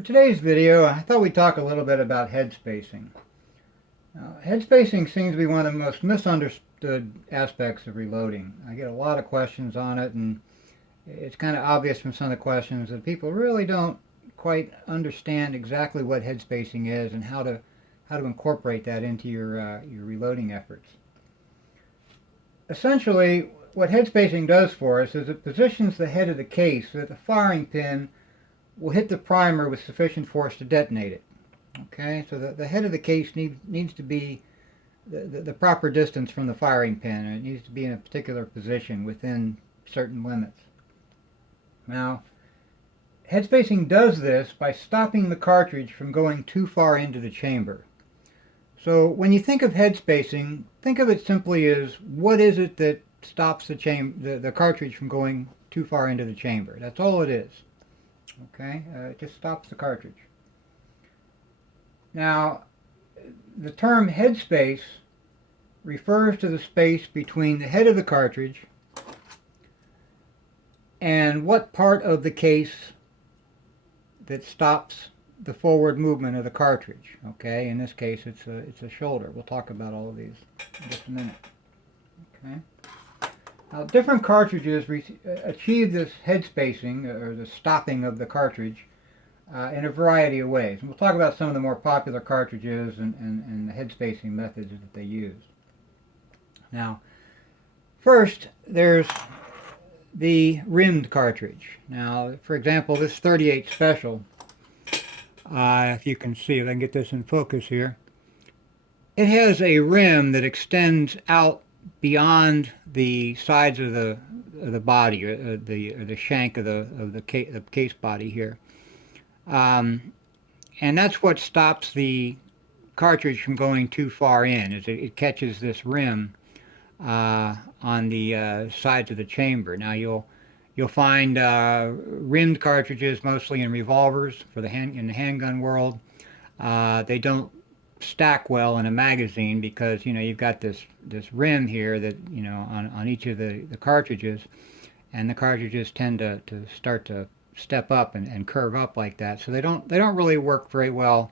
For today's video, I thought we'd talk a little bit about head spacing. Now, head spacing seems to be one of the most misunderstood aspects of reloading. I get a lot of questions on it, and it's kind of obvious from some of the questions that people really don't quite understand exactly what head spacing is and how to incorporate that into your reloading efforts. Essentially, what head spacing does for us is it positions the head of the case so that the firing pin will hit the primer with sufficient force to detonate it. Okay, so the head of the case needs to be the proper distance from the firing pin, and it needs to be in a particular position within certain limits. Now, head spacing does this by stopping the cartridge from going too far into the chamber. So when you think of head spacing, think of it simply as what is it that stops the cartridge from going too far into the chamber. That's all it is. Okay, it just stops the cartridge. Now, the term head space refers to the space between the head of the cartridge and what part of the case that stops the forward movement of the cartridge. Okay, in this case it's a shoulder. We'll talk about all of these in just a minute. Okay. Now, different cartridges achieve this head spacing, or the stopping of the cartridge, in a variety of ways. And we'll talk about some of the more popular cartridges and the head spacing methods that they use. Now, first, there's the rimmed cartridge. Now, for example, this 38 Special, if you can see, if I can get this in focus here, it has a rim that extends out beyond the sides of the body, or the shank of the case body here, and that's what stops the cartridge from going too far in. Is it catches this rim on the sides of the chamber. Now you'll find rimmed cartridges mostly in revolvers in the handgun world. They don't stack well in a magazine because you've got this rim here that on each of the cartridges, and the cartridges tend to start to step up and curve up like that, so they don't really work very well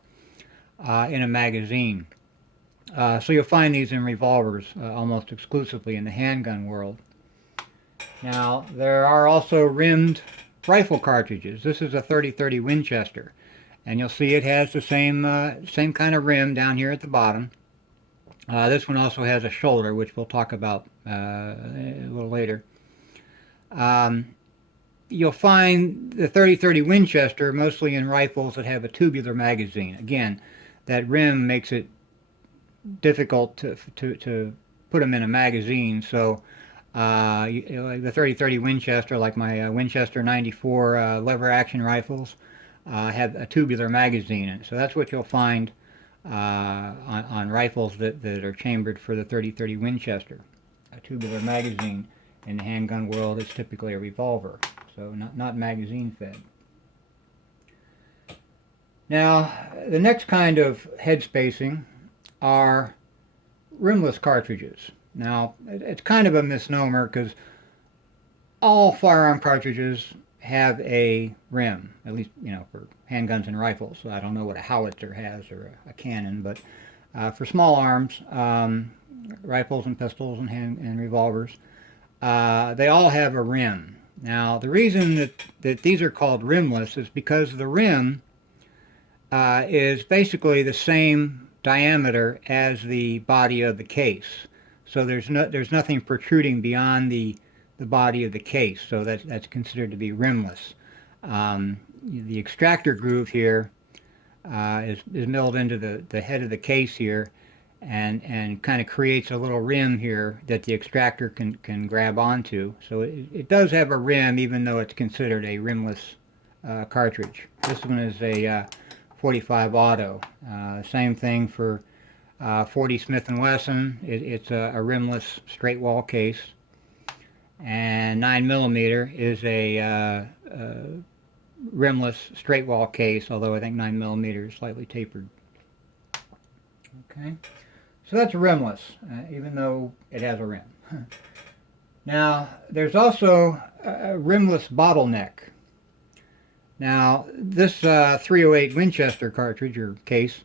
in a magazine. So you'll find these in revolvers almost exclusively in the handgun world. Now, there are also rimmed rifle cartridges. This is a 30-30 Winchester, and you'll see it has the same kind of rim down here at the bottom. This one also has a shoulder, which we'll talk about a little later. You'll find the 30-30 Winchester mostly in rifles that have a tubular magazine. Again, that rim makes it difficult to put them in a magazine, so the 30-30 Winchester, like my Winchester 94 lever action rifles, have a tubular magazine in it. So that's what you'll find on rifles that are chambered for the 30-30 Winchester. A tubular magazine. In the handgun world, it's typically a revolver, so not magazine fed. Now, the next kind of head spacing are rimless cartridges. Now, it's kind of a misnomer because all firearm cartridges have a rim, at least for handguns and rifles. So I don't know what a howitzer has or a cannon, but for small arms, rifles and pistols and revolvers, they all have a rim. Now, the reason that these are called rimless is because the rim is basically the same diameter as the body of the case. So there's nothing protruding beyond the body of the case, so that's considered to be rimless. The extractor groove here is milled into the head of the case here, and kind of creates a little rim here that the extractor can grab onto. So it does have a rim, even though it's considered a rimless cartridge. This one is a 45 Auto. Same thing for 40 Smith & Wesson. It's a rimless straight wall case. And 9mm is a rimless straight wall case, although I think 9mm is slightly tapered. Okay, so that's rimless, even though it has a rim. Now, there's also a rimless bottleneck. Now, this 308 Winchester cartridge or case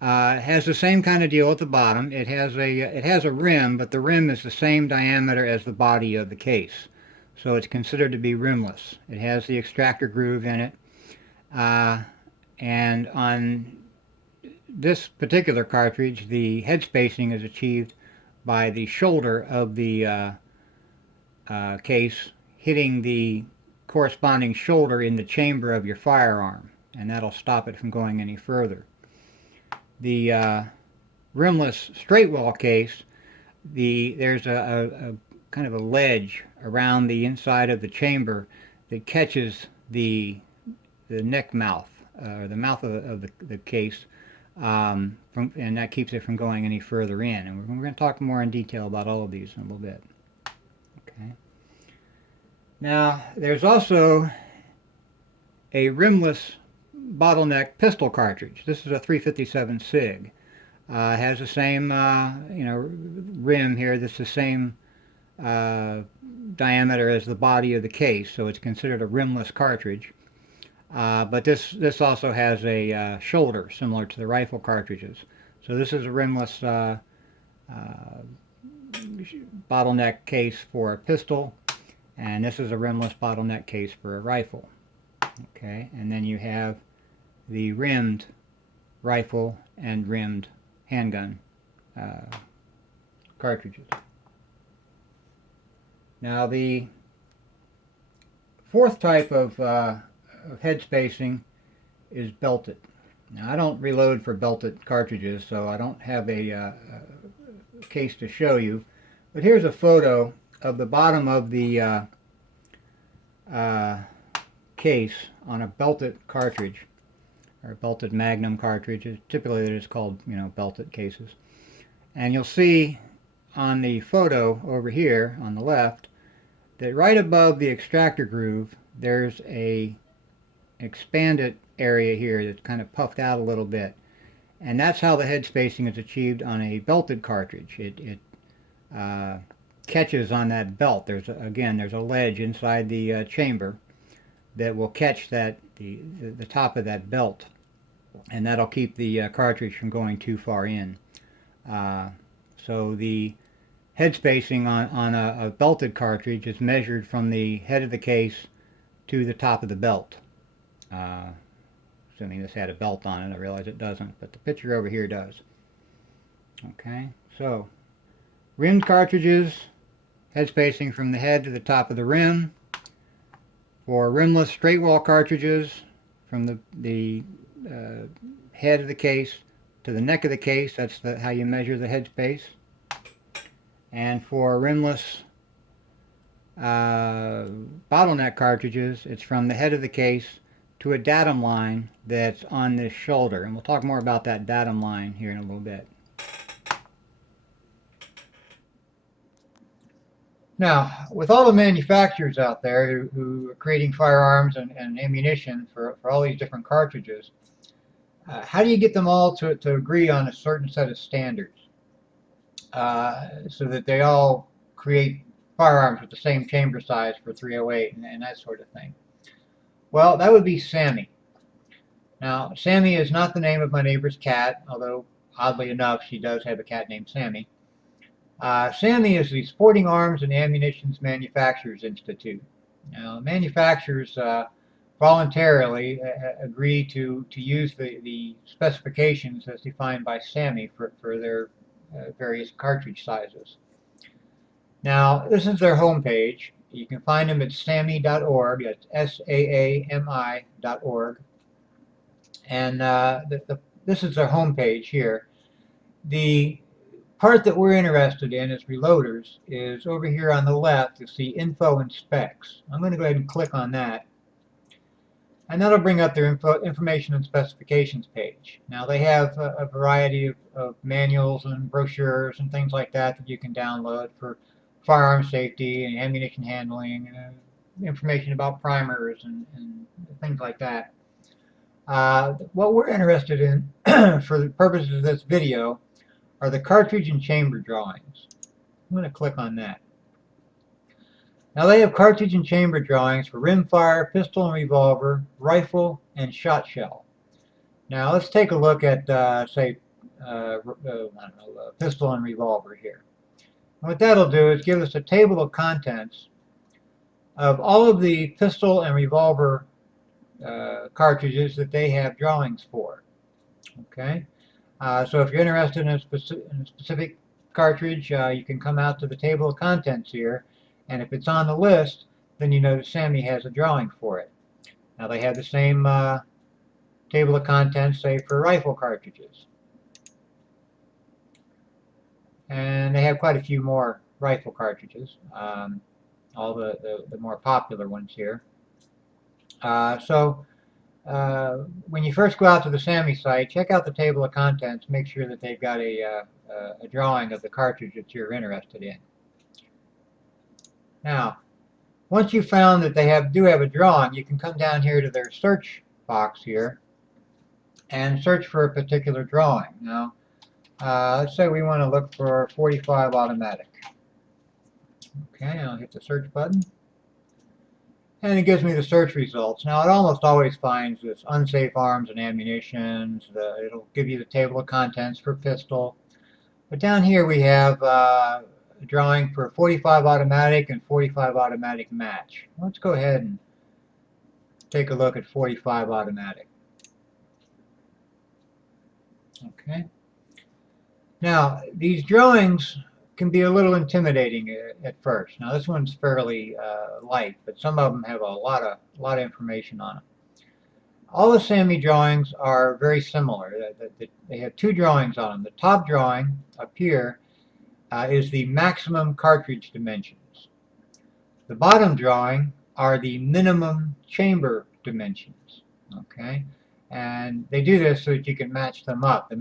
has the same kind of deal at the bottom. It has a rim, but the rim is the same diameter as the body of the case, so it's considered to be rimless. It has the extractor groove in it, and on this particular cartridge, the head spacing is achieved by the shoulder of the case hitting the corresponding shoulder in the chamber of your firearm, and that'll stop it from going any further. The rimless straight wall case, there's a kind of a ledge around the inside of the chamber that catches the neck mouth, or the mouth of the case, and that keeps it from going any further in. And we're going to talk more in detail about all of these in a little bit. Okay. Now, there's also a rimless bottleneck pistol cartridge. This is a 357 SIG. Has the same, rim here. That's the same diameter as the body of the case, so it's considered a rimless cartridge. But this also has a shoulder similar to the rifle cartridges. So this is a rimless bottleneck case for a pistol, and this is a rimless bottleneck case for a rifle. Okay, and then you have the rimmed rifle and rimmed handgun cartridges. Now the fourth type of head spacing is belted. Now I don't reload for belted cartridges, so I don't have a case to show you, but here's a photo of the bottom of the case on a belted cartridge, or belted Magnum cartridge. Typically they're just called, belted cases. And you'll see on the photo over here on the left that right above the extractor groove there's a expanded area here that's kind of puffed out a little bit, and that's how the head spacing is achieved on a belted cartridge. It catches on that belt. There's a ledge inside the chamber that will catch the top of that belt, and that'll keep the cartridge from going too far in. So the head spacing on a belted cartridge is measured from the head of the case to the top of the belt. Assuming this had a belt on it. I realize it doesn't, but the picture over here does. Okay, so rimmed cartridges, head spacing from the head to the top of the rim. For rimless straight wall cartridges, from the head of the case to the neck of the case, that's how you measure the head space. And for rimless bottleneck cartridges, it's from the head of the case to a datum line that's on this shoulder. And we'll talk more about that datum line here in a little bit. Now, with all the manufacturers out there who are creating firearms and ammunition for all these different cartridges, how do you get them all to agree on a certain set of standards so that they all create firearms with the same chamber size for 308 and that sort of thing? Well, that would be SAAMI. Now, SAAMI is not the name of my neighbor's cat, although oddly enough she does have a cat named Sammy. SAAMI is the Sporting Arms and Ammunition Manufacturers Institute. Now, manufacturers voluntarily agree to use the specifications as defined by SAAMI for their various cartridge sizes. Now, this is their homepage. You can find them at SAAMI.org. That's SAAMI.org. And this is their homepage here. The part that we're interested in as reloaders is over here on the left. You'll see info and specs. I'm going to go ahead and click on that, and that'll bring up their information and specifications page. Now they have a variety of manuals and brochures and things like that you can download for firearm safety and ammunition handling, and information about primers and things like that. What we're interested in for the purposes of this video are the cartridge and chamber drawings. I'm going to click on that. Now they have cartridge and chamber drawings for rimfire, pistol and revolver, rifle, and shot shell. Now let's take a look at, say, I don't know, pistol and revolver here. And what that'll do is give us a table of contents of all of the pistol and revolver cartridges that they have drawings for. Okay, so if you're interested in a specific cartridge, you can come out to the table of contents here, and if it's on the list, then you know that SAAMI has a drawing for it. Now they have the same table of contents, say, for rifle cartridges. And they have quite a few more rifle cartridges, all the more popular ones here. When you first go out to the SAAMI site, check out the table of contents, make sure that they've got a drawing of the cartridge that you're interested in. Now, once you've found that they do have a drawing, you can come down here to their search box here and search for a particular drawing. Now, let's say we want to look for 45 automatic. Okay, I'll hit the search button. And it gives me the search results. Now, it almost always finds this unsafe arms and ammunition. It'll give you the table of contents for pistol. But down here we have a drawing for 45 automatic and 45 automatic match. Let's go ahead and take a look at 45 automatic. Okay. Now, these drawings can be a little intimidating at first. Now, this one's fairly light, but some of them have a lot of information on them. All the SAAMI drawings are very similar. They have two drawings on them. The top drawing up here is the maximum cartridge dimensions. The bottom drawing are the minimum chamber dimensions. Okay, and they do this so that you can match them up. The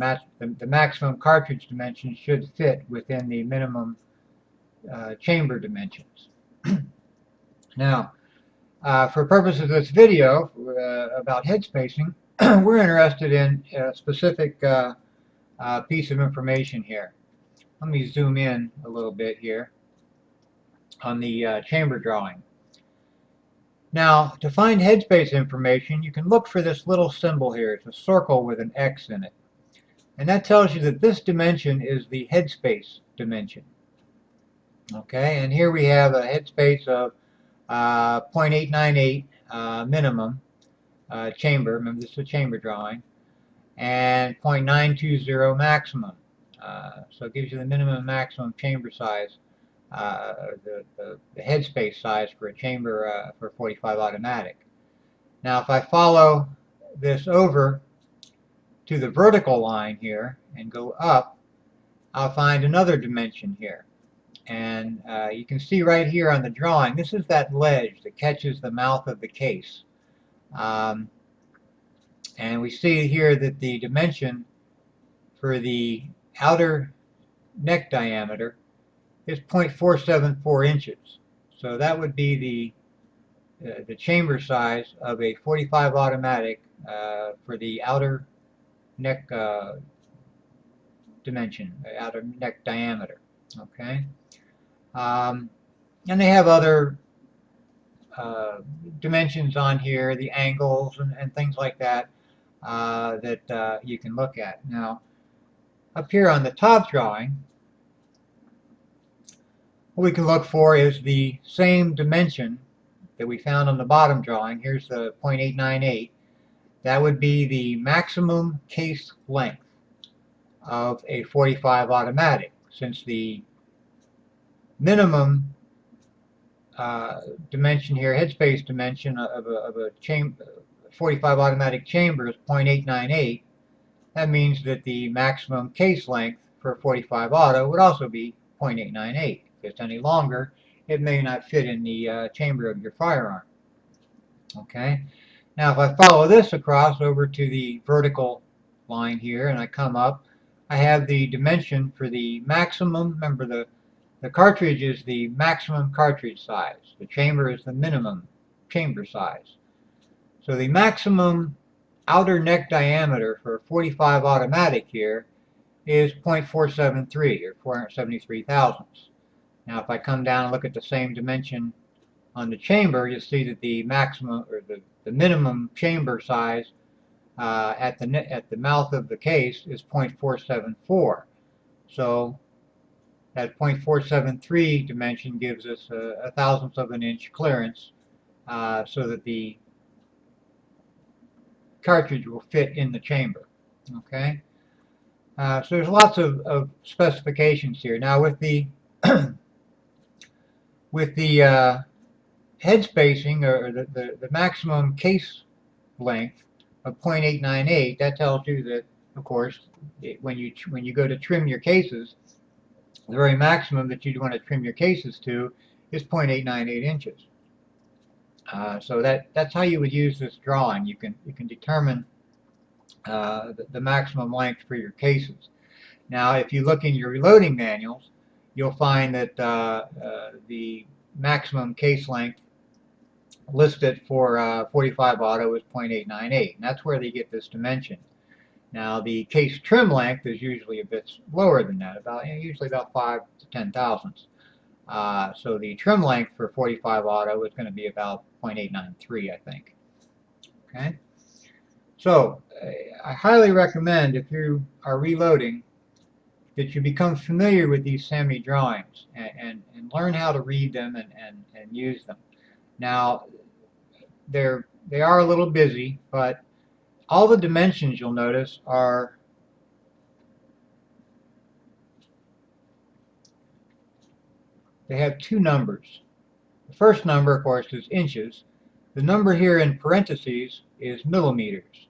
maximum cartridge dimensions should fit within the minimum chamber dimensions. Now, for purposes of this video about head spacing, we're interested in a specific piece of information here. Let me zoom in a little bit here on the chamber drawing. Now, to find headspace information, you can look for this little symbol here. It's a circle with an X in it. And that tells you that this dimension is the headspace dimension. Okay, and here we have a headspace of 0.898 minimum chamber. Remember, this is a chamber drawing. And 0.920 maximum. So it gives you the minimum and maximum chamber size, the headspace size for a chamber for 45 automatic. Now, if I follow this over to the vertical line here and go up, I'll find another dimension here. And you can see right here on the drawing, this is that ledge that catches the mouth of the case. And we see here that the dimension for the outer neck diameter is 0.474 inches. So that would be the chamber size of a 45 automatic for the outer neck dimension, outer neck diameter. Okay, and they have other dimensions on here, the angles and things like that that you can look at. Now, up here on the top drawing, what we can look for is the same dimension that we found on the bottom drawing. Here's the 0.898. That would be the maximum case length of a 45 automatic, since the minimum dimension here, headspace dimension of a 45 automatic chamber is 0.898. That means that the maximum case length for a 45 auto would also be 0.898. If it's any longer, it may not fit in the chamber of your firearm. Okay. Now, if I follow this across over to the vertical line here and I come up, I have the dimension for the maximum. Remember, the cartridge is the maximum cartridge size. The chamber is the minimum chamber size. So the maximum outer neck diameter for a 45 automatic here is 0.473 or 473 thousandths. Now, if I come down and look at the same dimension on the chamber, you'll see that the maximum or the minimum chamber size at the mouth of the case is 0.474. So that 0.473 dimension gives us a thousandth of an inch clearance, so that the cartridge will fit in the chamber. Okay, so there's lots of specifications here. Now with the with the head spacing, or the maximum case length of 0.898, that tells you that, of course, when you go to trim your cases, the very maximum that you'd want to trim your cases to is 0.898 inches. So that's how you would use this drawing. You can determine the maximum length for your cases. Now, if you look in your reloading manuals, you'll find that the maximum case length listed for 45 auto is 0.898, and that's where they get this dimension. Now, the case trim length is usually a bit lower than that, usually about 5 to 10 thousandths. So the trim length for 45 auto is going to be about 0.893, I think. Okay. So I highly recommend, if you are reloading, that you become familiar with these SAAMI drawings and learn how to read them and use them. Now, they are a little busy, but all the dimensions, you'll notice, they have two numbers. The first number, of course, is inches. The number here in parentheses is millimeters.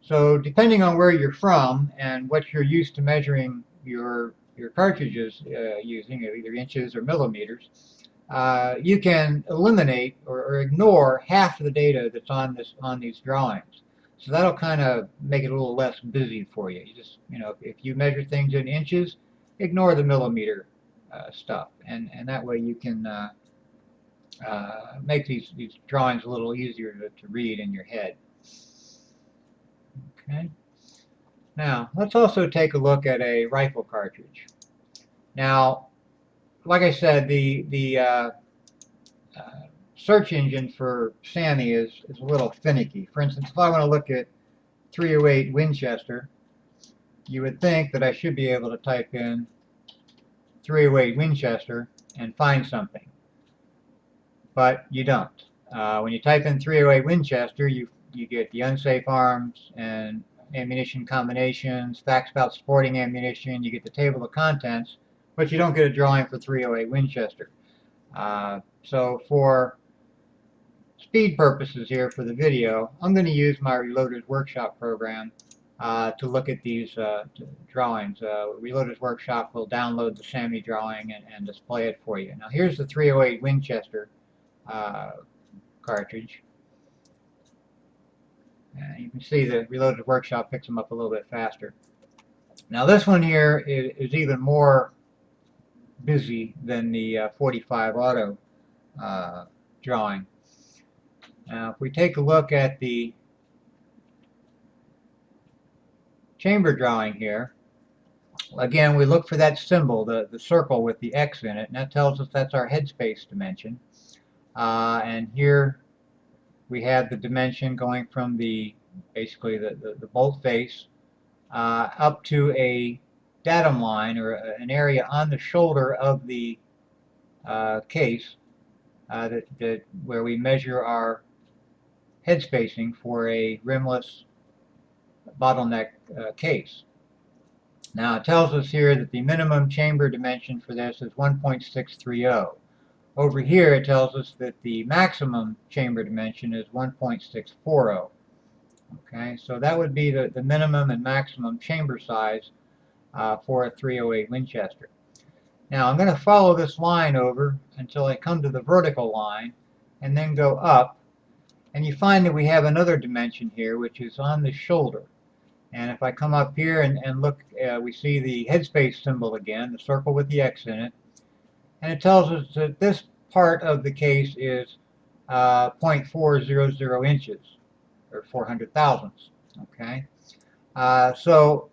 So depending on where you're from and what you're used to measuring your cartridges using, either inches or millimeters, you can eliminate or ignore half of the data that's on these drawings. So that'll kind of make it a little less busy for you. You just, if you measure things in inches, ignore the millimeter stuff, and that way you can make these drawings a little easier to read in your head. Okay. Now, let's also take a look at a rifle cartridge. Now, like I said, the search engine for SAAMI is a little finicky. For instance, if I want to look at 308 Winchester, you would think that I should be able to type in 308 Winchester and find something, but you don't. When you type in 308 Winchester, you get the unsafe arms and ammunition combinations, facts about sporting ammunition, you get the table of contents, but you don't get a drawing for 308 Winchester. So for speed purposes here for the video, I'm going to use my Reloaders Workshop program to look at these drawings. Reloaders Workshop will download the SAAMI drawing and display it for you. Now here's the 308 Winchester cartridge. You can see the Reloaders Workshop picks them up a little bit faster. Now this one here is even more busy than the 45 auto drawing. Now if we take a look at the chamber drawing here, again we look for that symbol, the circle with the X in it, and that tells us that's our headspace dimension. And here we have the dimension going from basically the bolt face up to a datum line, or an area on the shoulder of the case where we measure our head spacing for a rimless bottleneck case. Now it tells us here that the minimum chamber dimension for this is 1.630. Over here it tells us that the maximum chamber dimension is 1.640. Okay, so that would be the minimum and maximum chamber size for a 308 Winchester. Now I'm going to follow this line over until I come to the vertical line and then go up, and you find that we have another dimension here which is on the shoulder. And if I come up here and look, we see the headspace symbol again, the circle with the X in it, and it tells us that this part of the case is 0.400 inches, or 400 thousandths. Okay, so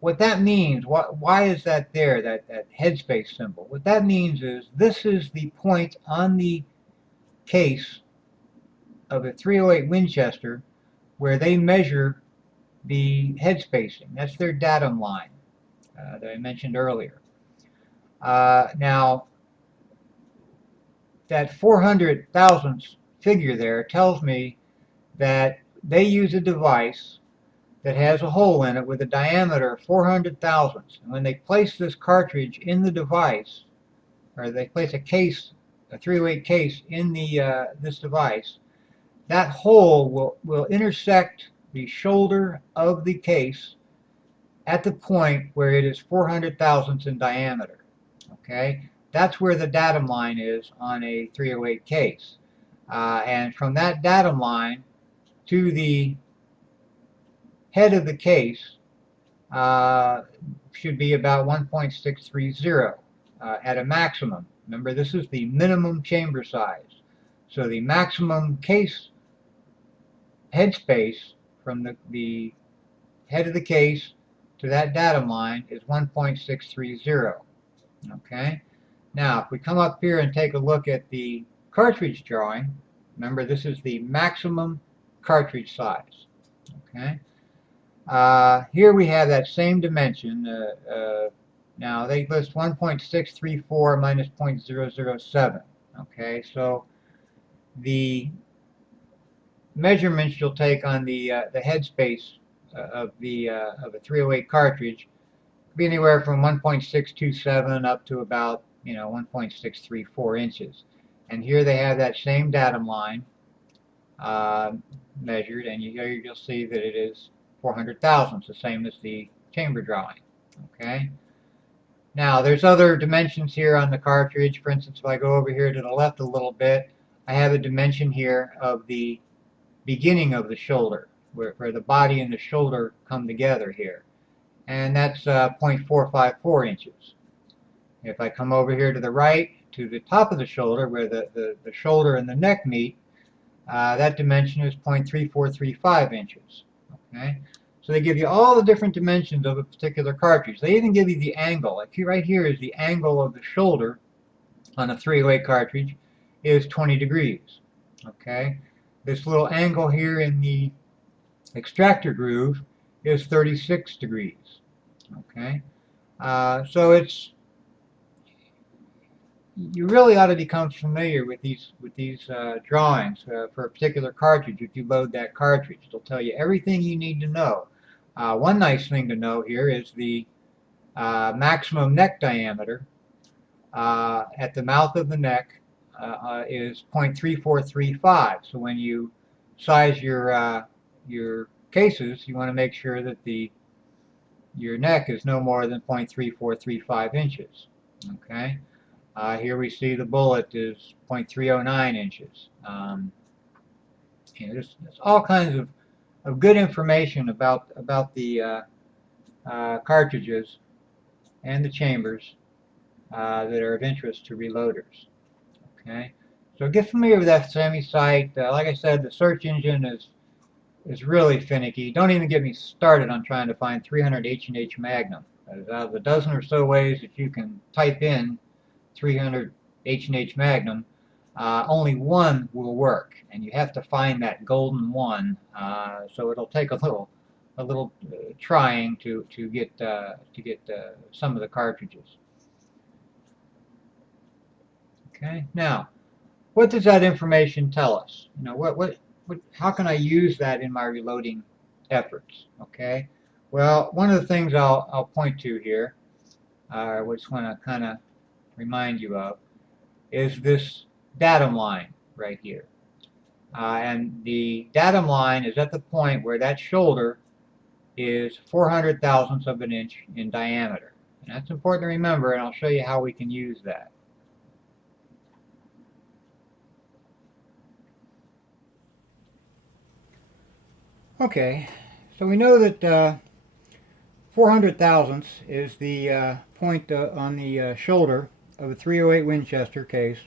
what that means, why is that there, that headspace symbol? What that means is this is the point on the case of a 308 Winchester where they measure the head spacing. That's their datum line that I mentioned earlier. Now, that 400 thousandths figure there tells me that they use a device that has a hole in it with a diameter of 400 thousandths. And when they place this cartridge in the device, or they place a case, a 308 case in the this device, that hole will intersect the shoulder of the case at the point where it is 400 thousandths in diameter. Okay, that's where the datum line is on a 308 case. And from that datum line to the head of the case should be about 1.630 at a maximum. Remember, this is the minimum chamber size. So the maximum case headspace from the head of the case to that datum line is 1.630. Okay. Now, if we come up here and take a look at the cartridge drawing, remember this is the maximum cartridge size. Okay. Here we have that same dimension. Now they list 1.634 minus 0.007. Okay, so the measurements you'll take on the headspace of a 308 cartridge be anywhere from 1.627 up to about 1.634 inches. And here they have that same datum line measured, and you'll see that it is 400 thousandths, the same as the chamber drawing. Okay. Now there's other dimensions here on the cartridge. For instance, if I go over here to the left a little bit, I have a dimension here of the beginning of the shoulder, where the body and the shoulder come together here. And that's 0.454 inches. If I come over here to the right, to the top of the shoulder, where the shoulder and the neck meet, that dimension is 0.3435 inches. Okay, so they give you all the different dimensions of a particular cartridge. They even give you the angle. Like right here is the angle of the shoulder on a 308 cartridge is 20 degrees. Okay, this little angle here in the extractor groove is 36 degrees. Okay, so you really ought to become familiar with these drawings for a particular cartridge. If you load that cartridge, it'll tell you everything you need to know. One nice thing to know here is the maximum neck diameter at the mouth of the neck is 0.3435. So when you size your cases, you want to make sure that your neck is no more than 0.3435 inches. Okay. Here we see the bullet is 0.309 inches. There's all kinds of good information about the cartridges and the chambers that are of interest to reloaders. Okay, so get familiar with that SAAMI site. Like I said, the search engine is really finicky. Don't even get me started on trying to find 300 H&H Magnum. Out of a dozen or so ways that you can type in 300 H&H Magnum, only one will work, and you have to find that golden one. So it'll take a little trying to get some of the cartridges. Okay, now what does that information tell us? How can I use that in my reloading efforts? Okay, well, one of the things I'll point to here, I just want to kind of remind you of, is this datum line right here. And the datum line is at the point where that shoulder is 400 thousandths of an inch in diameter. And that's important to remember, and I'll show you how we can use that. Okay, so we know that 400 thousandths is the point on the shoulder of a 308 Winchester case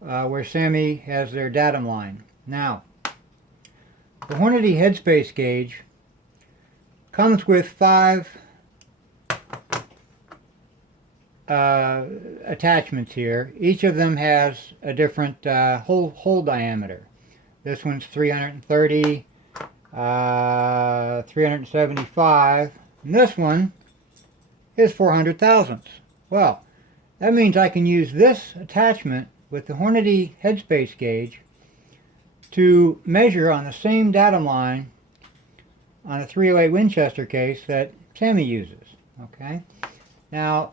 where SAAMI has their datum line. Now, the Hornady Headspace gauge comes with 5 attachments here. Each of them has a different hole diameter. This one's 330, 375, and this one is 400 thousandths. Well, that means I can use this attachment with the Hornady Headspace gauge to measure on the same datum line on a 308 Winchester case that SAAMI uses. Okay. Now,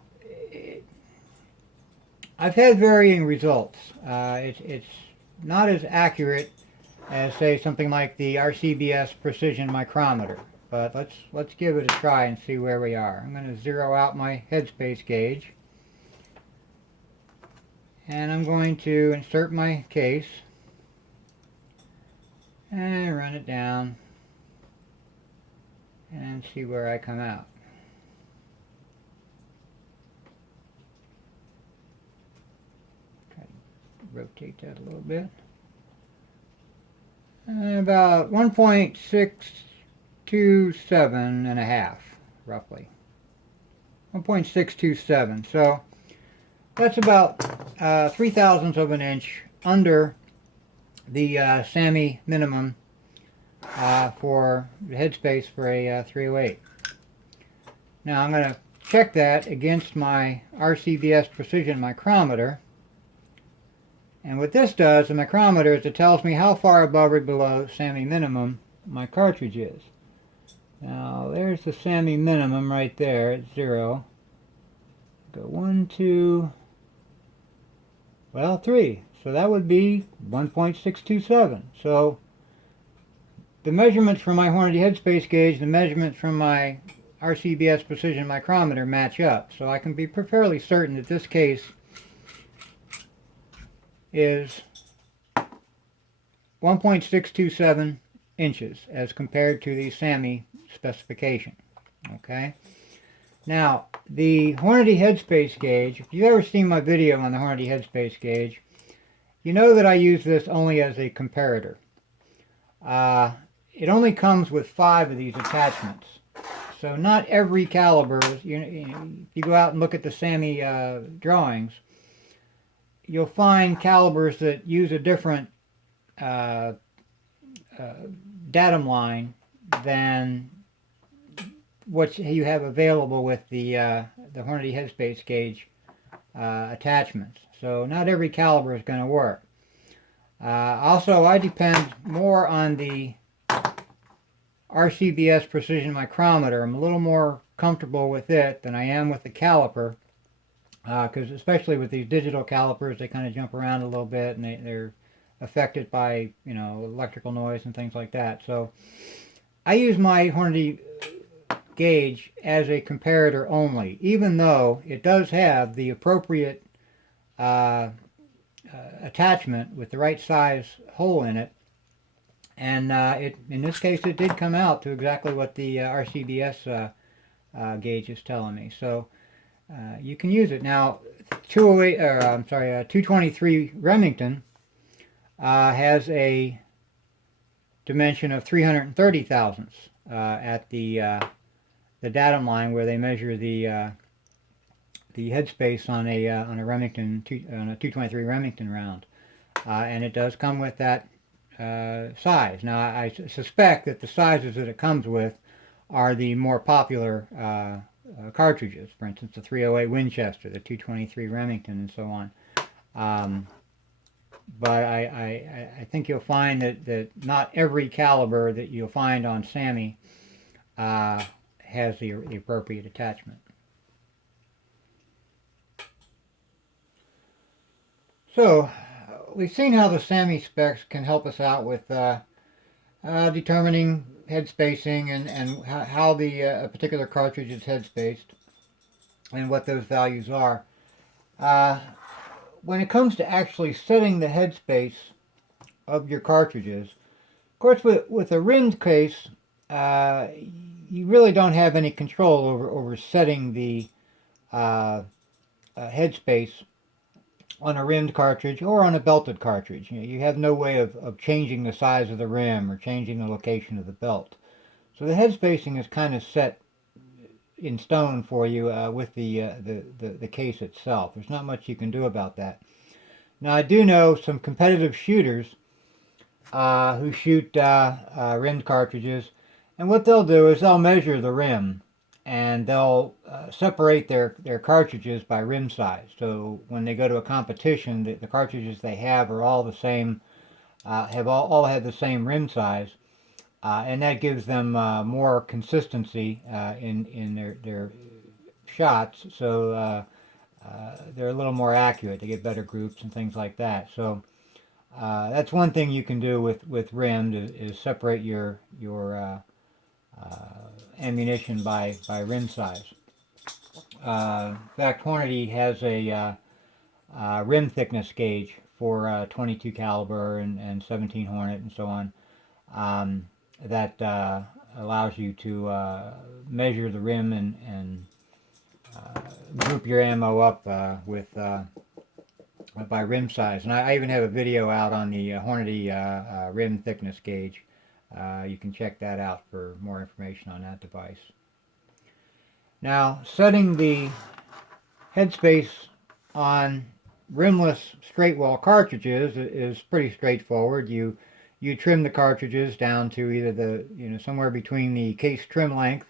I've had varying results. It's not as accurate as, say, something like the RCBS precision micrometer, but let's give it a try and see where we are. I'm going to zero out my Headspace gauge, and I'm going to insert my case and run it down and see where I come out. Rotate that a little bit. About 1.627 and a half, roughly. 1.627. So that's about 3/1000ths of an inch under the SAAMI minimum for the headspace for a 308. Now I'm going to check that against my RCBS precision micrometer. And what this does, the micrometer, is it tells me how far above or below SAAMI minimum my cartridge is. Now, there's the SAAMI minimum right there at 0. Go 1, 2, well, 3. So that would be 1.627. So the measurements from my Hornady Headspace gauge, the measurements from my RCBS precision micrometer match up. So I can be fairly certain that this case is 1.627 inches as compared to the SAAMI specification. Okay. Now, the Hornady Headspace gauge, if you've ever seen my video on the Hornady Headspace gauge, you know that I use this only as a comparator. It only comes with 5 of these attachments. So not every caliber, if you go out and look at the SAAMI drawings, you'll find calibers that use a different datum line than what you have available with the Hornady Headspace gauge attachments. So not every caliber is going to work. Also, I depend more on the RCBS precision micrometer. I'm a little more comfortable with it than I am with the caliper. Because especially with these digital calipers, they kind of jump around a little bit, and they're affected by, electrical noise and things like that. So I use my Hornady gauge as a comparator only, even though it does have the appropriate attachment with the right size hole in it. And in this case, it did come out to exactly what the RCBS gauge is telling me. So you can use it. Now, 223 Remington has a dimension of 330 thousandths at the datum line where they measure the headspace on a Remington on a 223 Remington round, and it does come with that size. Now, I suspect that the sizes that it comes with are the more popular cartridges, for instance, the 308 Winchester, the 223 Remington, and so on. But I think you'll find that not every caliber that you'll find on SAAMI has the appropriate attachment. So, we've seen how the SAAMI specs can help us out with determining head spacing and how the a particular cartridge is head spaced and what those values are. When it comes to actually setting the head space of your cartridges, of course with a rimmed case, you really don't have any control over setting the head space on a rimmed cartridge or on a belted cartridge. You have no way of changing the size of the rim or changing the location of the belt. So the head spacing is kind of set, in stone for you with the case itself. There's not much you can do about that. Now, I do know some competitive shooters who shoot rimmed cartridges, and what they'll do is they'll measure the rim, and they'll separate their cartridges by rim size. So when they go to a competition, the cartridges they have are all the same, have all have the same rim size, and that gives them more consistency in their shots. So they're a little more accurate. They get better groups and things like that. So that's one thing you can do with rimmed is separate your ammunition by rim size. In fact, Hornady has a rim thickness gauge for 22 caliber and 17 Hornet and so on, that allows you to measure the rim and group your ammo up with by rim size. And I even have a video out on the Hornady rim thickness gauge. You can check that out for more information on that device. Now, setting the Headspace on rimless straight wall cartridges is pretty straightforward. You trim the cartridges down to either somewhere between the case trim length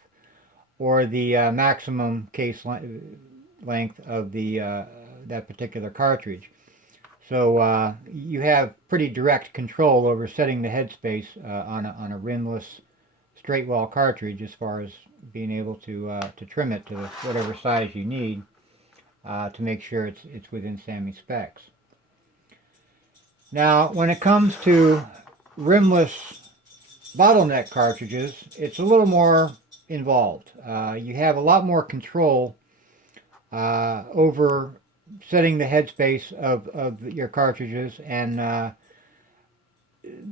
or the maximum case length of that particular cartridge. So you have pretty direct control over setting the headspace on a rimless straight wall cartridge, as far as being able to trim it to whatever size you need to make sure it's within SAAMI specs. Now, when it comes to rimless bottleneck cartridges, it's a little more involved. You have a lot more control over setting the headspace of your cartridges, and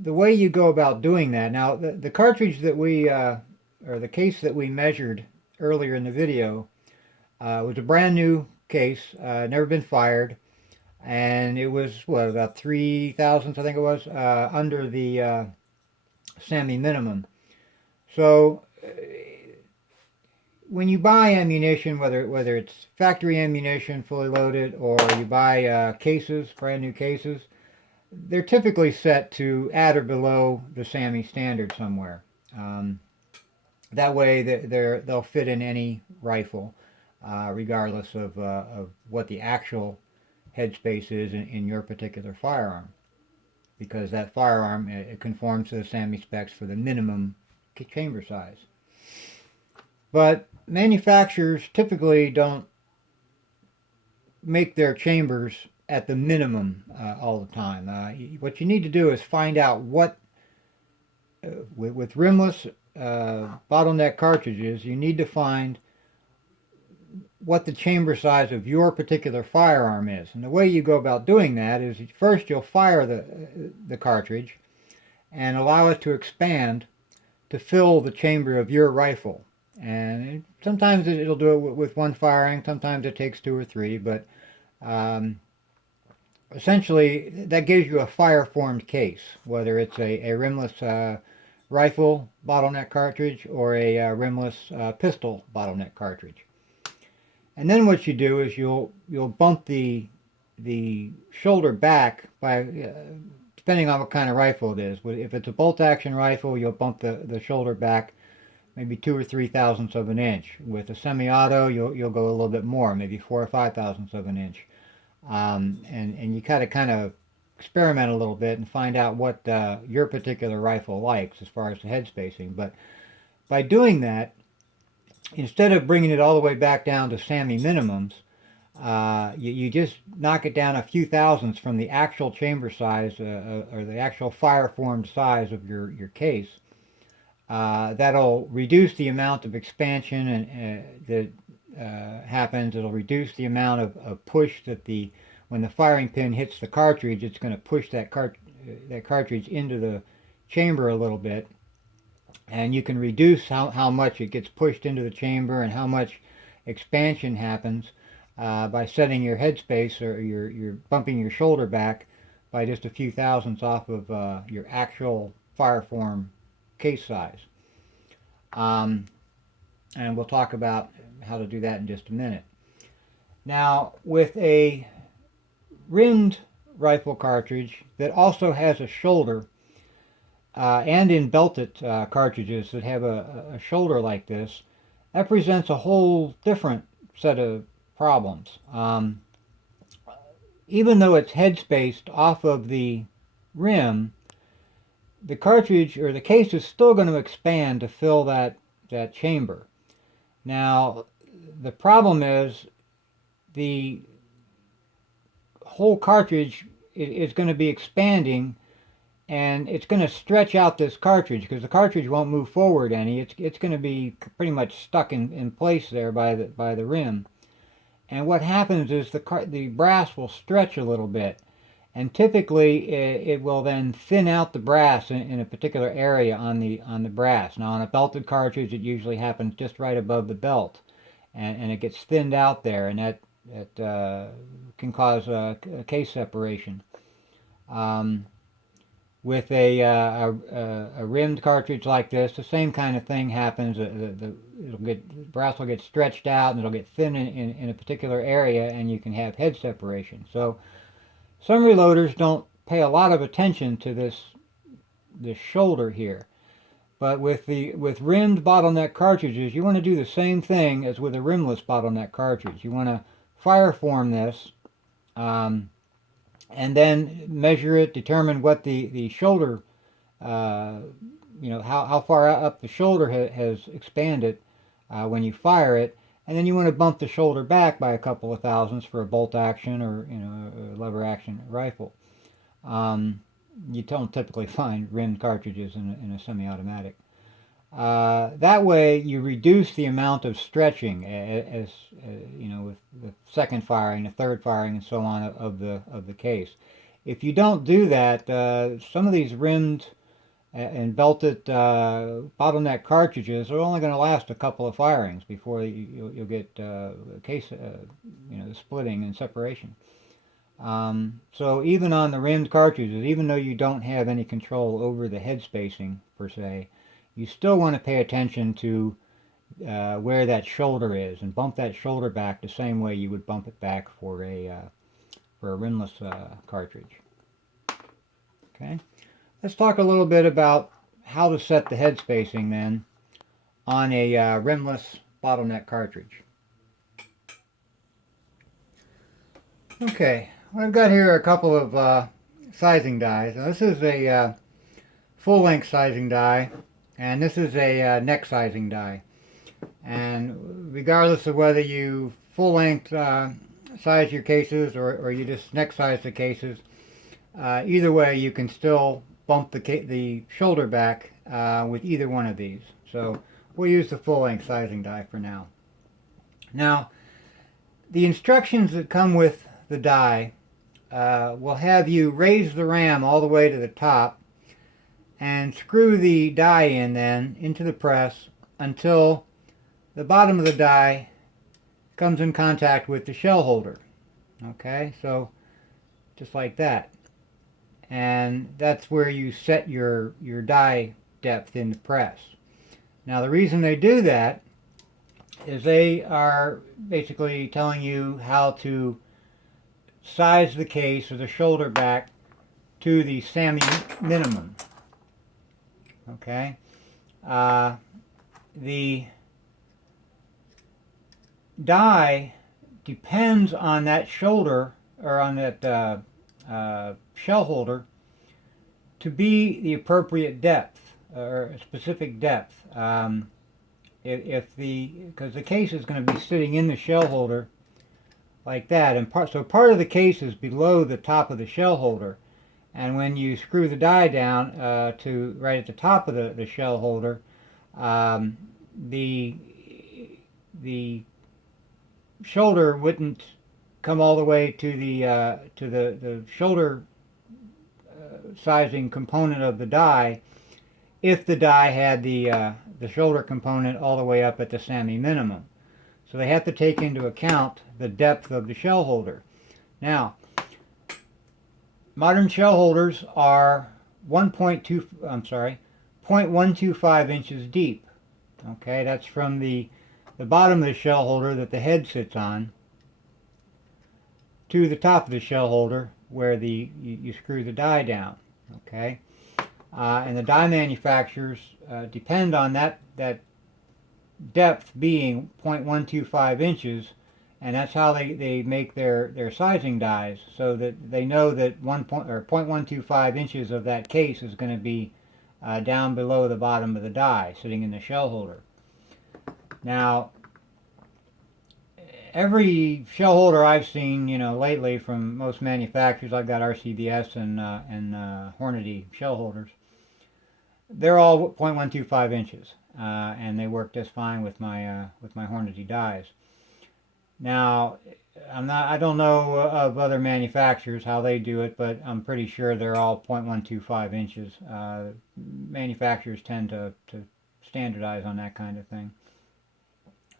the way you go about doing that. Now, the cartridge that we, or the case that we measured earlier in the video, was a brand new case, never been fired, and it was, what, about 3 thousandths, I think it was, under the SAAMI minimum. So when you buy ammunition, whether it's factory ammunition fully loaded, or you buy cases, brand new cases, they're typically set to at or below the SAAMI standard somewhere. That way they'll fit in any rifle, regardless of what the actual headspace is in your particular firearm, because that firearm, it conforms to the SAAMI specs for the minimum chamber size. But manufacturers typically don't make their chambers at the minimum all the time. What you need to do is find out what, with rimless bottleneck cartridges, you need to find what the chamber size of your particular firearm is. And the way you go about doing that is, first you'll fire the cartridge and allow it to expand to fill the chamber of your rifle. And sometimes it'll do it with one firing, sometimes it takes 2 or 3, but essentially that gives you a fire-formed case, whether it's a rimless rifle bottleneck cartridge or a rimless pistol bottleneck cartridge. And then what you do is you'll bump the shoulder back by, depending on what kind of rifle it is. If it's a bolt-action rifle, you'll bump the shoulder back maybe 2 or 3 thousandths of an inch. With a semi-auto, you'll go a little bit more, maybe 4 or 5 thousandths of an inch. And you kind of experiment a little bit and find out what your particular rifle likes as far as the head spacing. But by doing that, instead of bringing it all the way back down to SAAMI minimums, you just knock it down a few thousandths from the actual chamber size or the actual fire-formed size of your case. That'll reduce the amount of expansion that happens. It'll reduce the amount of push that when the firing pin hits the cartridge, it's going to push that cartridge into the chamber a little bit. And you can reduce how much it gets pushed into the chamber and how much expansion happens by setting your headspace, or you're bumping your shoulder back by just a few thousandths off of your actual fireform case size. and we'll talk about how to do that in just a minute. Now, with a rimmed rifle cartridge that also has a shoulder, and in belted cartridges that have a shoulder like this, that presents a whole different set of problems. Even though it's head spaced off of the rim, the cartridge or the case is still going to expand to fill that chamber. Now, the problem is the whole cartridge is going to be expanding, and it's going to stretch out this cartridge because the cartridge won't move forward any. It's going to be pretty much stuck in place there by the rim. And what happens is the brass will stretch a little bit, and typically it will then thin out the brass in a particular area on the brass. Now, on a belted cartridge, it usually happens just right above the belt, and it gets thinned out there, and that can cause a case separation. With a rimmed cartridge like this, the same kind of thing happens. The brass will get stretched out and it'll get thin in a particular area, and you can have head separation. So some reloaders don't pay a lot of attention to this shoulder here. But with rimmed bottleneck cartridges, you want to do the same thing as with a rimless bottleneck cartridge. You want to fire form this. And then measure it, determine what the shoulder, how far up the shoulder has expanded when you fire it, and then you want to bump the shoulder back by a couple of thousandths for a bolt action or a lever action rifle. You don't typically find rimmed cartridges in a semi-automatic. That way you reduce the amount of stretching as with the second firing, the third firing, and so on of the case. If you don't do that, some of these rimmed and belted bottleneck cartridges are only going to last a couple of firings before you'll get case splitting and separation. So even on the rimmed cartridges, even though you don't have any control over the head spacing per se, you still want to pay attention to where that shoulder is, and bump that shoulder back the same way you would bump it back for a rimless cartridge. Okay, let's talk a little bit about how to set the head spacing then on a rimless bottleneck cartridge. Okay, I've got here a couple of sizing dies. Now, this is a full-length sizing die, and this is a neck sizing die. And regardless of whether you full-length size your cases or you just neck size the cases, either way you can still bump the shoulder back with either one of these. So we'll use the full-length sizing die for now. Now, the instructions that come with the die will have you raise the ram all the way to the top and screw the die in then into the press until the bottom of the die comes in contact with the shell holder. Okay, so just like that. And that's where you set your die depth in the press. Now the reason they do that is they are basically telling you how to size the case or the shoulder back to the SAAMI minimum. Okay, the die depends on that shoulder or on that shell holder to be the appropriate depth or a specific depth. Because the case is going to be sitting in the shell holder like that, and so part of the case is below the top of the shell holder. And when you screw the die down to right at the top of the shell holder, the shoulder wouldn't come all the way to the shoulder sizing component of the die if the die had the shoulder component all the way up at the SAAMI minimum. So they have to take into account the depth of the shell holder. Now, modern shell holders are 0.125 inches deep. Okay, that's from the the bottom of the shell holder that the head sits on to the top of the shell holder where you screw the die down. Okay, and the die manufacturers depend on that depth being 0.125 inches, and that's how they make their sizing dies, so that they know that 0.125 inches of that case is going to be down below the bottom of the die sitting in the shell holder. Now, every shell holder I've seen, lately from most manufacturers, I've got RCBS and Hornady shell holders. They're all 0.125 inches, and they work just fine with my Hornady dies. Now, I don't know of other manufacturers how they do it, but I'm pretty sure they're all 0.125 inches. Manufacturers tend to standardize on that kind of thing.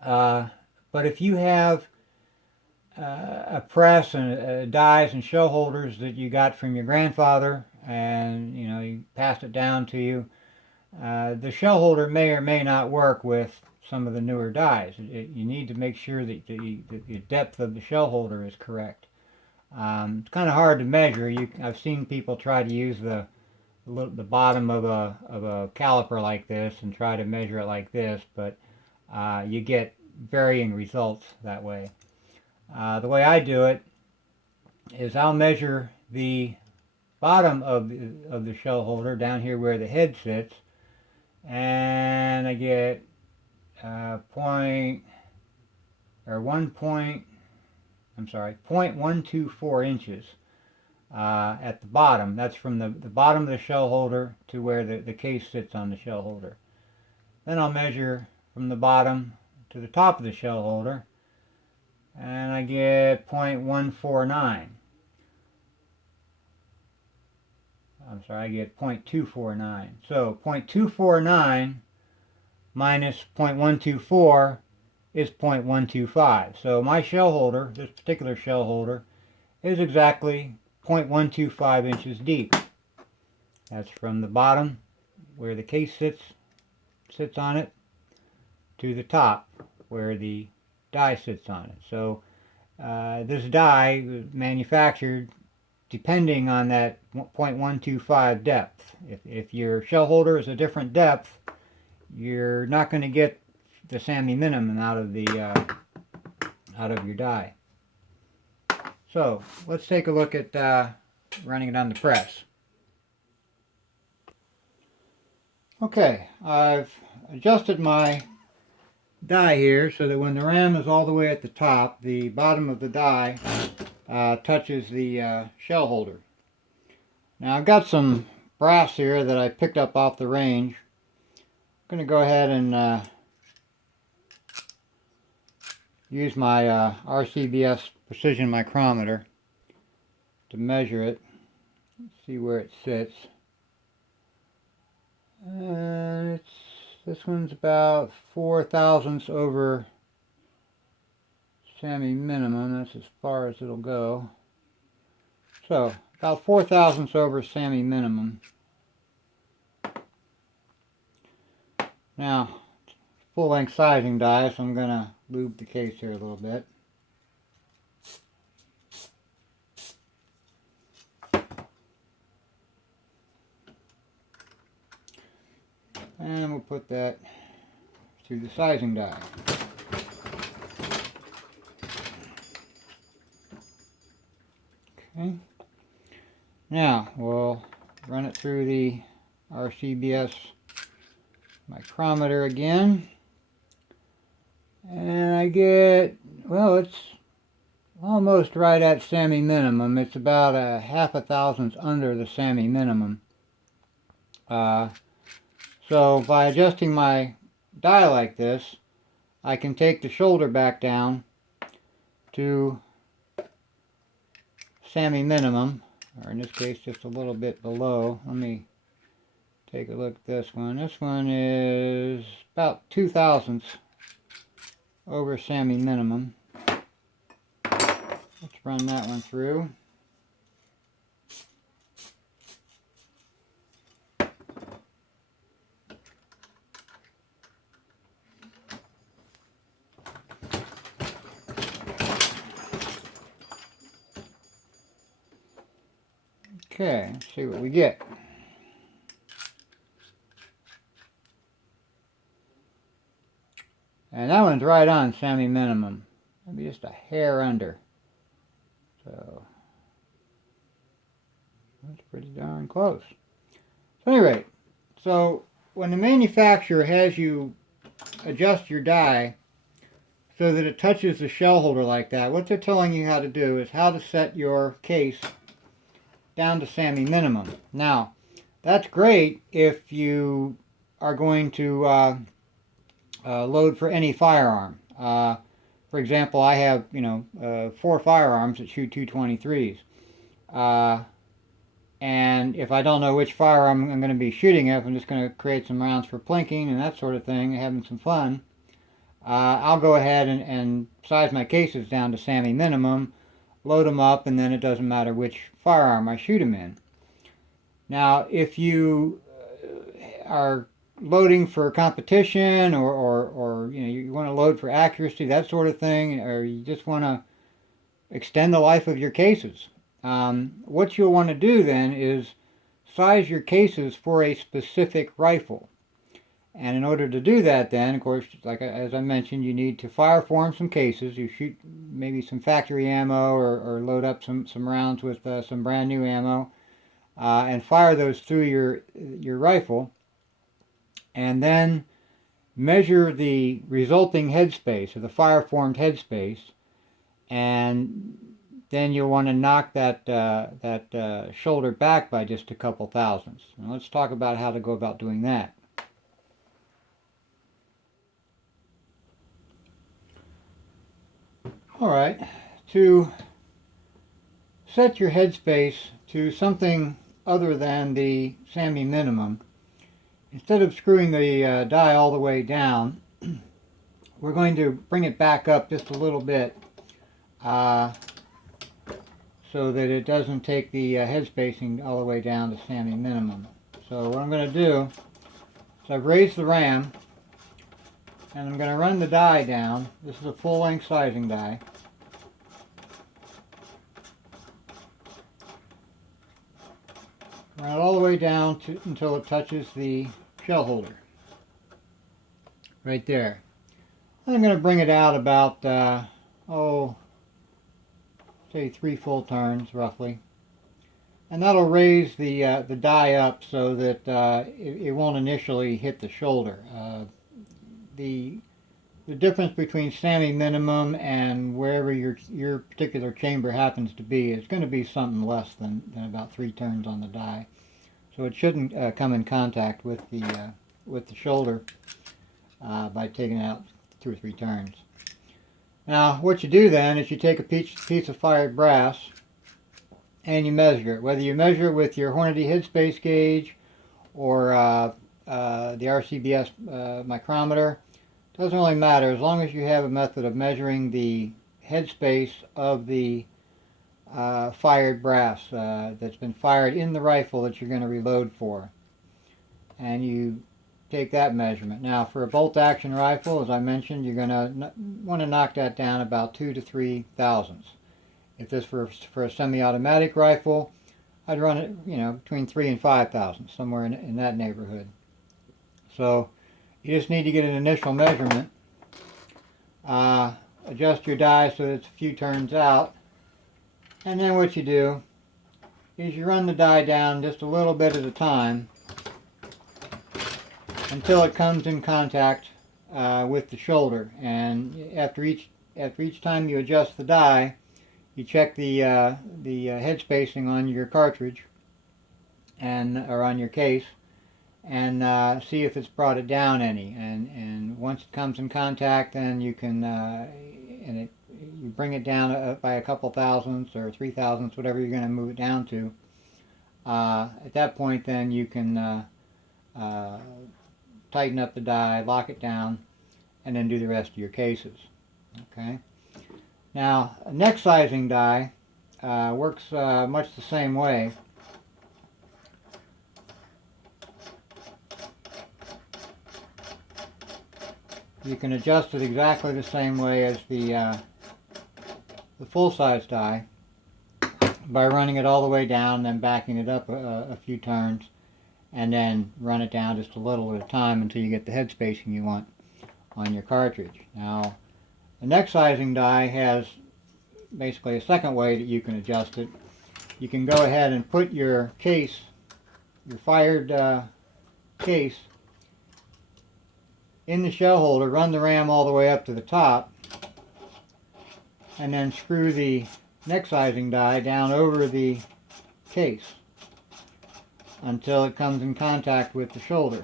But if you have a press and dies and shell holders that you got from your grandfather, and he passed it down to you, the shell holder may or may not work with some of the newer dies. You need to make sure that the depth of the shell holder is correct. It's kind of hard to measure. I've seen people try to use the bottom of a caliper like this and try to measure it like this, but you get varying results that way. The way I do it is I'll measure the bottom of the shell holder down here where the head sits, and I get 0.124 inches at the bottom. That's from the bottom of the shell holder to where the case sits on the shell holder. Then I'll measure from the bottom to the top of the shell holder, and I get 0.149. I'm sorry, I get 0.249. So 0.249 minus 0.124 is 0.125. So my shell holder, this particular shell holder, is exactly 0.125 inches deep. That's from the bottom where the case sits on it to the top where the die sits on it. So this die was manufactured depending on that 0.125 depth. If your shell holder is a different depth, you're not going to get the SAAMI minimum out of your die. So let's take a look at running it on the press. Okay, I've adjusted my die here so that when the ram is all the way at the top, the bottom of the die touches the shell holder. Now I've got some brass here that I picked up off the range. I'm going to go ahead and use my RCBS precision micrometer to measure it, see where it sits. This one's about 4 thousandths over SAAMI minimum. That's as far as it'll go. So about 4 thousandths over SAAMI minimum. Now, full-length sizing die, so I'm going to lube the case here a little bit. And we'll put that through the sizing die. Okay. Now we'll run it through the RCBS micrometer again. And I get, well, it's almost right at SAAMI minimum. It's about a 0.5 thousandths under the SAAMI minimum. So by adjusting my die like this, I can take the shoulder back down to SAAMI minimum, or in this case just a little bit below. Let me take a look at this one. This one is about 2 thousandths over SAAMI minimum. Let's run that one through. Okay, let's see what we get. And that one's right on SAAMI minimum. Maybe just a hair under. So that's pretty darn close. So anyway, so when the manufacturer has you adjust your die so that it touches the shell holder like that, what they're telling you how to do is how to set your case down to SAAMI minimum. Now, that's great if you are going to load for any firearm. For example, I have 4 firearms that shoot 223s. And if I don't know which firearm I'm going to be shooting at, I'm just going to create some rounds for plinking and that sort of thing, having some fun. I'll go ahead and size my cases down to SAAMI minimum, load them up, and then it doesn't matter which firearm I shoot them in. Now, if you are loading for competition or you want to load for accuracy, that sort of thing, or you just want to extend the life of your cases, what you'll want to do then is size your cases for a specific rifle. And in order to do that then, of course, like as I mentioned, you need to fire form some cases. You shoot maybe some factory ammo or load up some rounds with some brand new ammo and fire those through your rifle. And then measure the resulting headspace, or the fire formed headspace, and then you'll want to knock that shoulder back by just a couple thousandths. Now let's talk about how to go about doing that. Alright, to set your headspace to something other than the SAAMI minimum, instead of screwing the die all the way down, we're going to bring it back up just a little bit so that it doesn't take the head spacing all the way down to SAAMI minimum. So what I'm going to do is I've raised the ram and I'm going to run the die down. This is a full-length sizing die. Run it all the way down until it touches the shell holder. Right there. I'm going to bring it out about, say 3 full turns roughly. And that'll raise the die up so that it won't initially hit the shoulder. The difference between SAAMI minimum and wherever your particular chamber happens to be is going to be something less than about 3 turns on the die. So it shouldn't come in contact with the shoulder by taking it out 2 or 3 turns. Now what you do then is you take a piece of fired brass and you measure it. Whether you measure it with your Hornady Headspace gauge or the RCBS micrometer, doesn't really matter as long as you have a method of measuring the headspace of the fired brass that's been fired in the rifle that you're going to reload for. And you take that measurement. Now for a bolt action rifle, as I mentioned, you're going to want to knock that down about 2 to 3 thousandths. If this for a semi-automatic rifle, I'd run it between 3 and 5 thousandths, somewhere in that neighborhood. So you just need to get an initial measurement, adjust your die so that it's a few turns out, and then what you do is you run the die down just a little bit at a time until it comes in contact with the shoulder. And after each time you adjust the die, you check the head spacing on your cartridge or on your case, and see if it's brought it down any. And once it comes in contact, then you can you bring it down by a couple thousandths or 3 thousandths, whatever you're going to move it down to. At that point, then you can tighten up the die, lock it down, and then do the rest of your cases. Okay. Now, a neck sizing die works much the same way. You can adjust it exactly the same way as the full-size die. by running it all the way down, then backing it up a few turns, and then run it down just a little at a time until you get the head spacing you want on your cartridge. Now, the neck sizing die has basically a second way that you can adjust it. You can go ahead and put your case, your fired case, in the shell holder, run the ram all the way up to the top, and then screw the neck sizing die down over the case until it comes in contact with the shoulder.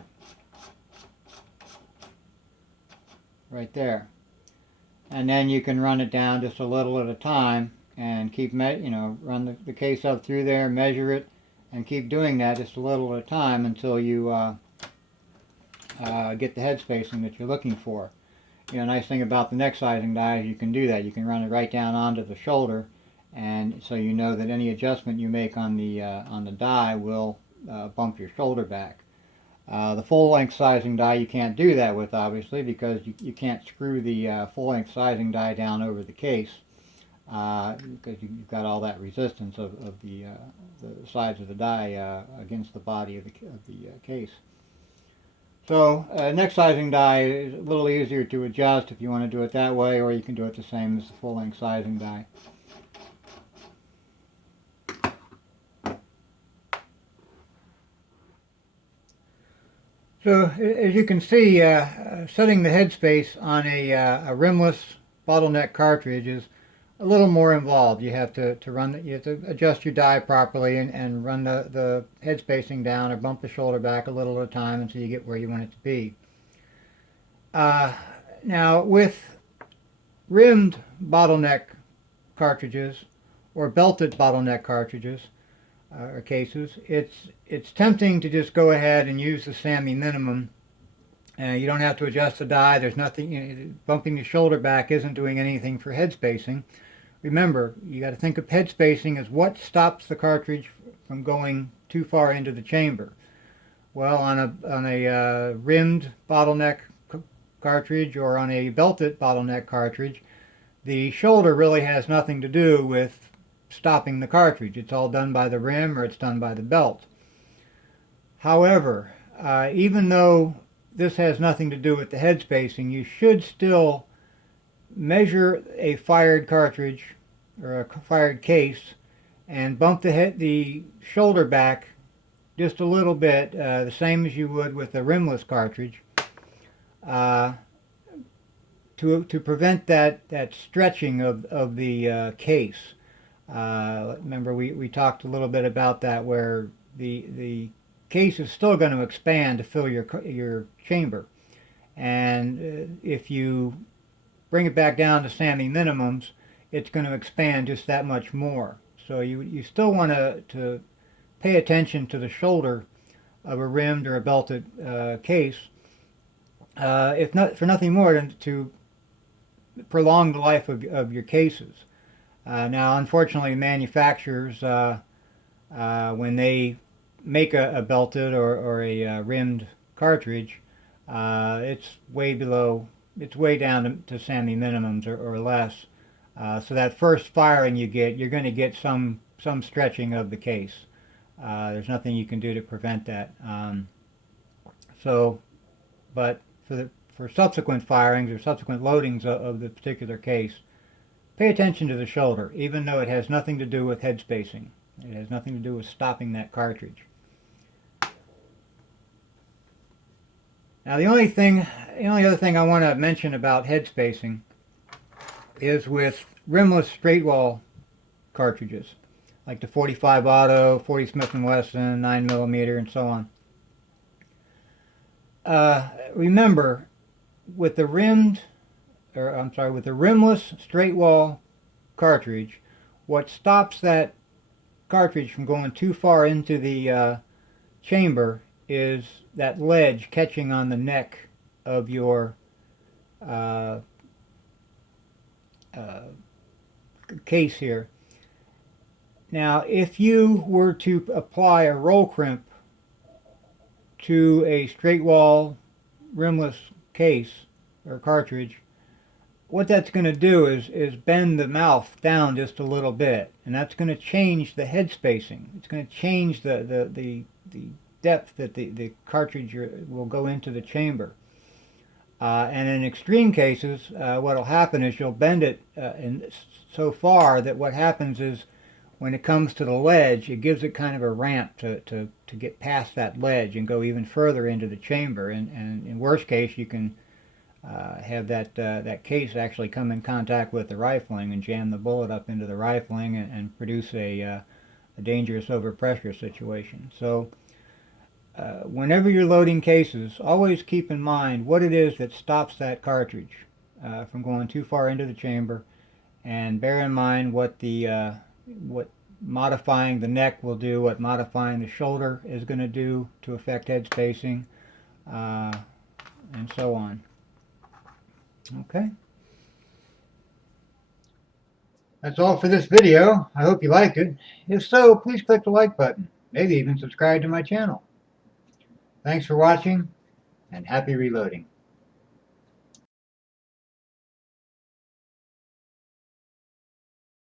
Right there. And then you can run it down just a little at a time and keep, run the case up through there, measure it, and keep doing that just a little at a time until you get the head spacing that you're looking for. Nice thing about the neck sizing die is you can do that. You can run it right down onto the shoulder, and so you know that any adjustment you make on the die will bump your shoulder back. The full-length sizing die you can't do that with, obviously, because you can't screw the full-length sizing die down over the case because you've got all that resistance of the sides of the die against the body of the case. So neck sizing die is a little easier to adjust if you want to do it that way, or you can do it the same as the full-length sizing die. So as you can see, setting the headspace on a rimless bottleneck cartridge is a little more involved. You have to adjust your die properly and run the head spacing down or bump the shoulder back a little at a time until you get where you want it to be. Now with rimmed bottleneck cartridges or belted bottleneck cartridges or cases, it's tempting to just go ahead and use the SAAMI minimum. You don't have to adjust the die. There's nothing, bumping the shoulder back isn't doing anything for head spacing. Remember, you got to think of head spacing as what stops the cartridge from going too far into the chamber. Well, on a rimmed bottleneck cartridge or on a belted bottleneck cartridge, the shoulder really has nothing to do with stopping the cartridge. It's all done by the rim or it's done by the belt. However, even though this has nothing to do with the head spacing, you should still measure a fired cartridge or a fired case and bump the shoulder back just a little bit, the same as you would with a rimless cartridge, to prevent that stretching of the case. Remember we talked a little bit about that, where the case is still going to expand to fill your chamber, and if you bring it back down to SAAMI minimums, it's going to expand just that much more. So you still want to pay attention to the shoulder of a rimmed or a belted case, if not for nothing more than to prolong the life of your cases. Now, unfortunately, manufacturers, when they make a belted or a rimmed cartridge, it's way down to SAAMI minimums or less. So that first firing you're going to get some stretching of the case. There's nothing you can do to prevent that. But for subsequent firings or subsequent loadings of the particular case, pay attention to the shoulder, even though it has nothing to do with head spacing. It has nothing to do with stopping that cartridge. Now the only other thing I want to mention about head spacing is with rimless straight wall cartridges, like the 45 Auto, 40 Smith & Wesson, 9mm, and so on. Remember, with the rimless straight wall cartridge, what stops that cartridge from going too far into the chamber is that ledge catching on the neck of your case here. Now, if you were to apply a roll crimp to a straight wall rimless case or cartridge, what that's going to do is bend the mouth down just a little bit, and that's going to change the head spacing. It's going to change the depth that the cartridge will go into the chamber. And in extreme cases, what will happen is you'll bend it so far that what happens is when it comes to the ledge, it gives it kind of a ramp to get past that ledge and go even further into the chamber. And in worst case, you can have that case actually come in contact with the rifling and jam the bullet up into the rifling and produce a dangerous overpressure situation. So whenever you're loading cases, always keep in mind what it is that stops that cartridge from going too far into the chamber, and bear in mind what what modifying the neck will do, what modifying the shoulder is going to do to affect head spacing, and so on. Okay. That's all for this video. I hope you liked it. If so, please click the like button. Maybe even subscribe to my channel. Thanks for watching, and happy reloading.